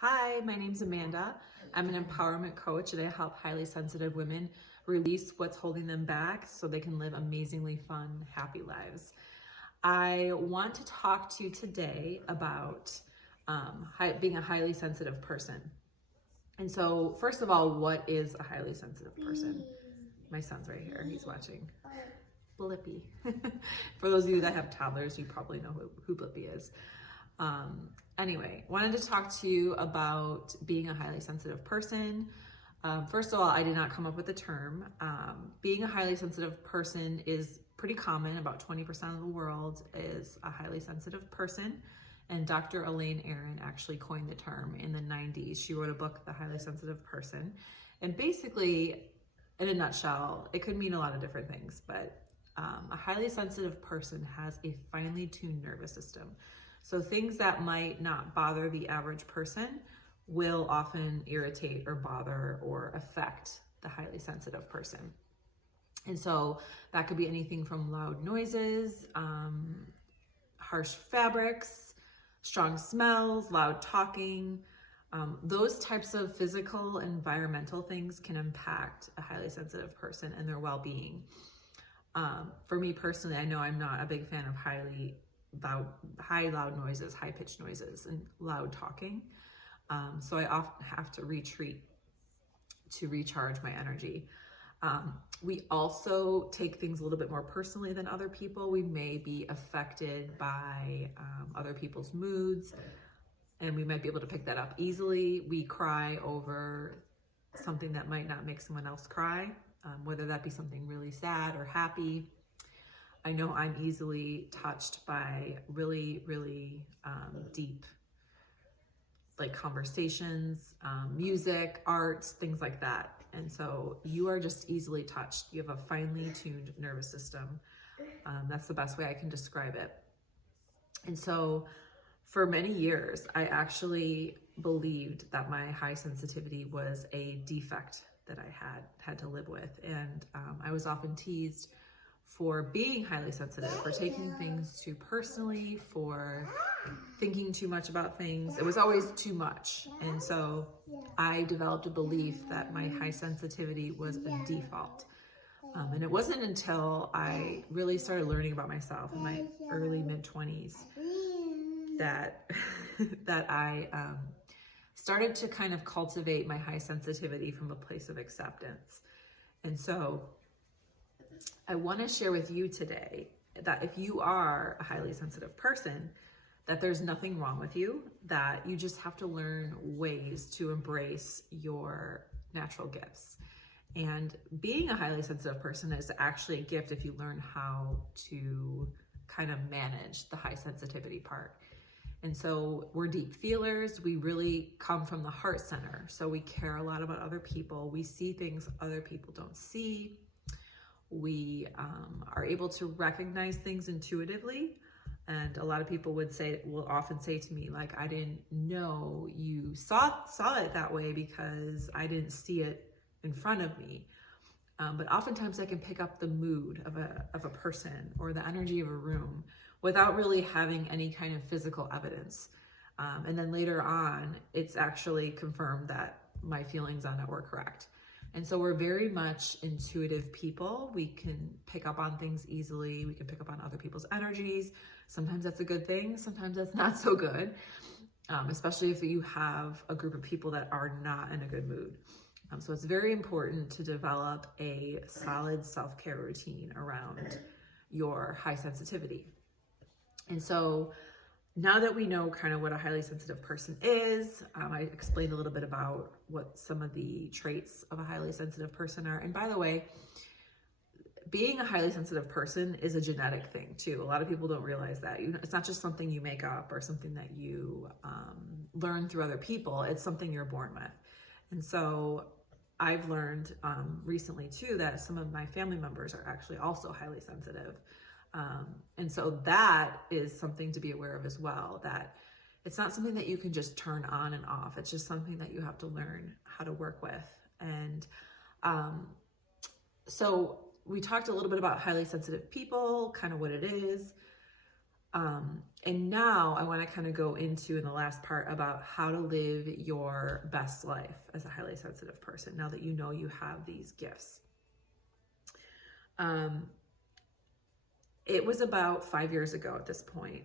Hi, my name's Amanda. I'm an empowerment coach and I help highly sensitive women release what's holding them back so they can live amazingly fun, happy lives. I want to talk to you today about being a highly sensitive person. And so, first of all, what is a highly sensitive person? My son's right here, he's watching. Blippi. For those of you that have toddlers, you probably know who Blippi is. Anyway, wanted to talk to you about being a highly sensitive person. First of all, I did not come up with the term. Being a highly sensitive person is pretty common. About 20% of the world is a highly sensitive person. And Dr. Elaine Aron actually coined the term in the 90s. She wrote a book, The Highly Sensitive Person. And basically, in a nutshell, it could mean a lot of different things, but a highly sensitive person has a finely tuned nervous system. So things that might not bother the average person will often irritate or bother or affect the highly sensitive person. And so that could be anything from loud noises, harsh fabrics, strong smells, loud talking. Those types of physical, environmental things can impact a highly sensitive person and their well-being. For me personally, I know I'm not a big fan of loud noises, high-pitched noises, and loud talking. So I often have to retreat to recharge my energy. We also take things a little bit more personally than other people. We may be affected by other people's moods, and we might be able to pick that up easily. We cry over something that might not make someone else cry, whether that be something really sad or happy. I know I'm easily touched by really, really deep, like conversations, music, arts, things like that. And so you are just easily touched. You have a finely tuned nervous system. That's the best way I can describe it. And so for many years, I actually believed that my high sensitivity was a defect that I had to live with. And I was often teased for being highly sensitive, for taking things too personally, for thinking too much about things. It was always too much. And so I developed a belief that my high sensitivity was a default. And it wasn't until I really started learning about myself in my early mid-20s that I started to kind of cultivate my high sensitivity from a place of acceptance. And so I want to share with you today that if you are a highly sensitive person, that there's nothing wrong with you, that you just have to learn ways to embrace your natural gifts. And being a highly sensitive person is actually a gift if you learn how to kind of manage the high sensitivity part. And so we're deep feelers. We really come from the heart center. So we care a lot about other people. We see things other people don't see. We are able to recognize things intuitively. And a lot of people will often say to me, like, I didn't know you saw it that way because I didn't see it in front of me. But oftentimes I can pick up the mood of a person or the energy of a room without really having any kind of physical evidence. And then later on, it's actually confirmed that my feelings on it were correct. And so we're very much intuitive people. We can pick up on things easily. We can pick up on other people's energies. Sometimes that's a good thing. Sometimes that's not so good, especially if you have a group of people that are not in a good mood. So it's very important to develop a solid self-care routine around your high sensitivity. And so now that we know kind of what a highly sensitive person is, I explained a little bit about what some of the traits of a highly sensitive person are. And by the way, being a highly sensitive person is a genetic thing too. A lot of people don't realize that. It's not just something you make up or something that you learn through other people. It's something you're born with. And so I've learned recently too that some of my family members are actually also highly sensitive. And so that is something to be aware of as well, that it's not something that you can just turn on and off. It's just something that you have to learn how to work with. And so we talked a little bit about highly sensitive people, kind of what it is. And now I want to kind of go into in the last part about how to live your best life as a highly sensitive person, now that you know you have these gifts. It was about 5 years ago at this point,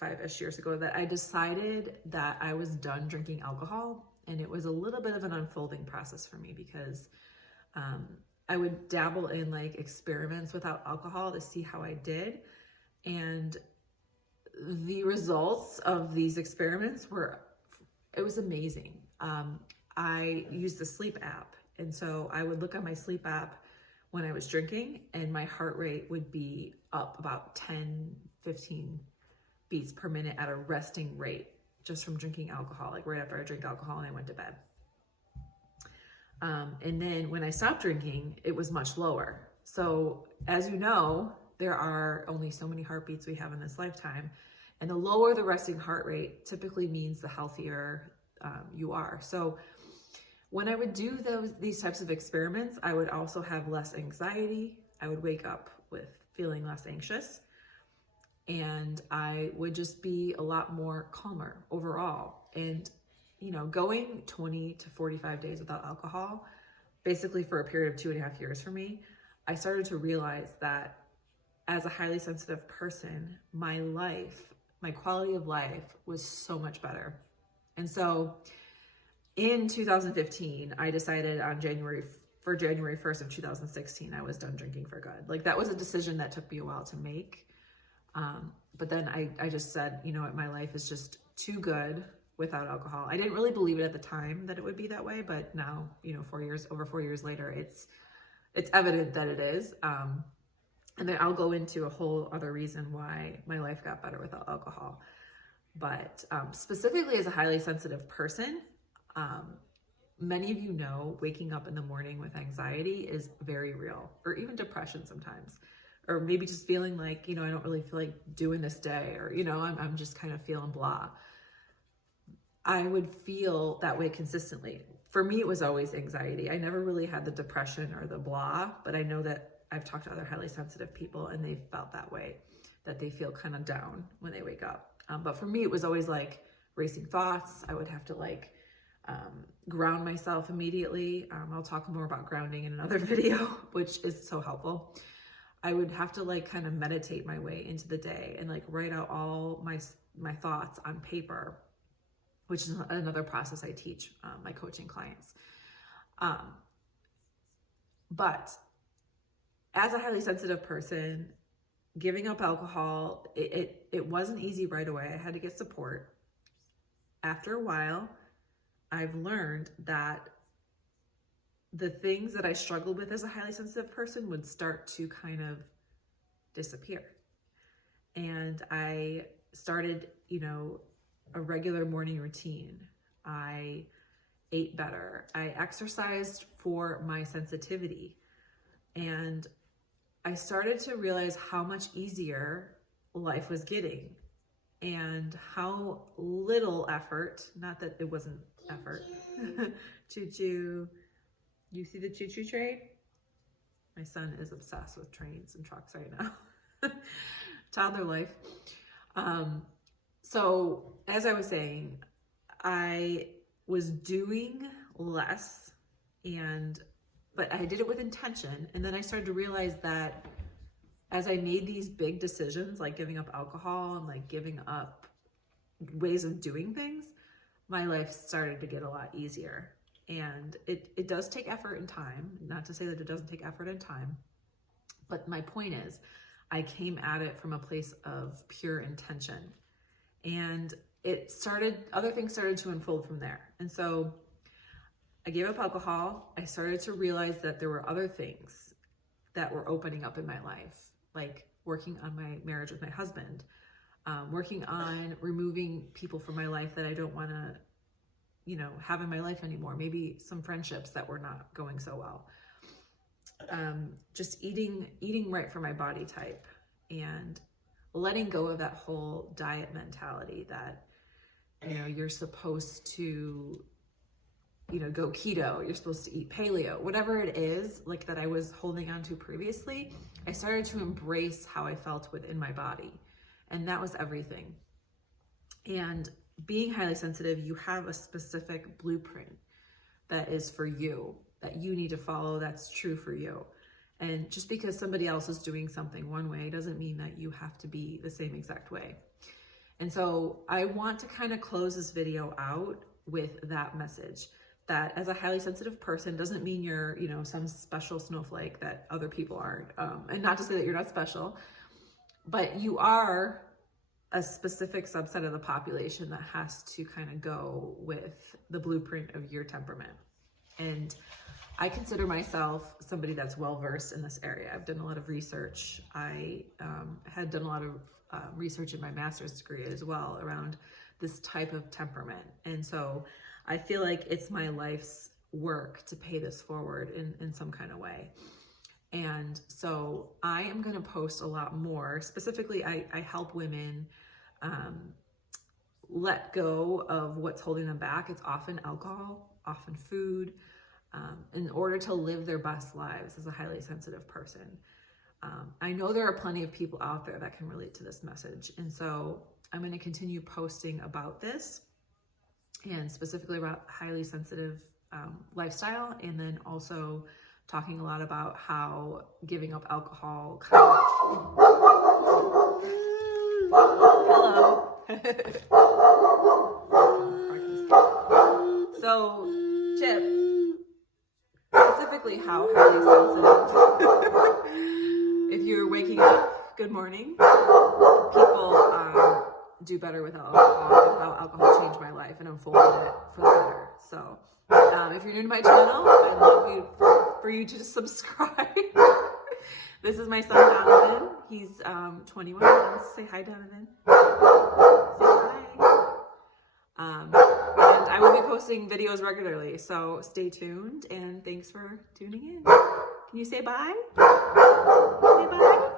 5-ish years ago, that I decided that I was done drinking alcohol. And it was a little bit of an unfolding process for me because I would dabble in like experiments without alcohol to see how I did. And the results of these experiments it was amazing. I used the sleep app. And so I would look at my sleep app when I was drinking, and my heart rate would be up about 10, 15 beats per minute at a resting rate just from drinking alcohol, like right after I drank alcohol and I went to bed. And then when I stopped drinking, it was much lower. So as you know, there are only so many heartbeats we have in this lifetime. And the lower the resting heart rate typically means the healthier you are. So when I would do these types of experiments, I would also have less anxiety. I would wake up with feeling less anxious. And I would just be a lot more calmer overall. And, you know, going 20 to 45 days without alcohol, basically for a period of 2.5 years for me, I started to realize that as a highly sensitive person, my life, my quality of life was so much better. And so in 2015, I decided on January 1st of 2016, I was done drinking for good. Like that was a decision that took me a while to make. But then I just said, you know what, my life is just too good without alcohol. I didn't really believe it at the time that it would be that way, but now, you know, over 4 years later, it's evident that it is. And then I'll go into a whole other reason why my life got better without alcohol. But specifically as a highly sensitive person, many of you know waking up in the morning with anxiety is very real, or even depression sometimes, or maybe just feeling like, you know, I don't really feel like doing this day, or, you know, I'm just kind of feeling blah. I would feel that way consistently. For me, it was always anxiety. I never really had the depression or the blah, but I know that I've talked to other highly sensitive people and they've felt that way, that they feel kind of down when they wake up. But for me, it was always like racing thoughts. I would have to like ground myself immediately. I'll talk more about grounding in another video, which is so helpful. I would have to like kind of meditate my way into the day and like write out all my thoughts on paper, which is another process I teach my coaching clients. But as a highly sensitive person, giving up alcohol, it wasn't easy right away. I had to get support. After a while, I've learned that the things that I struggled with as a highly sensitive person would start to kind of disappear. And I started, you know, a regular morning routine. I ate better. I exercised for my sensitivity. And I started to realize how much easier life was getting and how little effort, not that it wasn't effort. Choo-choo. You see the choo-choo train? My son is obsessed with trains and trucks right now. Toddler life. So as I was saying, I was doing less, but I did it with intention. And then I started to realize that as I made these big decisions, like giving up alcohol and like giving up ways of doing things, my life started to get a lot easier. And it does take effort and time, not to say that it doesn't take effort and time, but my point is I came at it from a place of pure intention, and other things started to unfold from there. And so I gave up alcohol. I started to realize that there were other things that were opening up in my life, like working on my marriage with my husband, working on removing people from my life that I don't want to, you know, have in my life anymore. Maybe some friendships that were not going so well. Just eating right for my body type, and letting go of that whole diet mentality that, you know, you're supposed to, you know, go keto, you're supposed to eat paleo, whatever it is, like that I was holding on to previously. I started to embrace how I felt within my body. And that was everything. And being highly sensitive, you have a specific blueprint that is for you, that you need to follow, that's true for you. And just because somebody else is doing something one way doesn't mean that you have to be the same exact way. And so I want to kind of close this video out with that message, that as a highly sensitive person doesn't mean you're, you know, some special snowflake that other people aren't. And not to say that you're not special, but you are a specific subset of the population that has to kind of go with the blueprint of your temperament. And I consider myself somebody that's well-versed in this area. I've done a lot of research. I had done a lot of research in my master's degree as well around this type of temperament. And so I feel like it's my life's work to pay this forward in some kind of way. And so I am going to post a lot more. Specifically, I help women let go of what's holding them back. It's often alcohol, often food, in order to live their best lives as a highly sensitive person. I know there are plenty of people out there that can relate to this message. And so I'm going to continue posting about this, and specifically about highly sensitive lifestyle, and then also talking a lot about how giving up alcohol hello. So, Chip, specifically how highly sensitive, if you're waking up, good morning, people do better with alcohol, and how alcohol changed my life and unfolded it for the better. So if you're new to my channel, I'd love for you to subscribe. This is my son, Donovan. He's 21. Let's say hi, Donovan. Say hi. And I will be posting videos regularly, so stay tuned, and thanks for tuning in. Can you say bye? Say bye?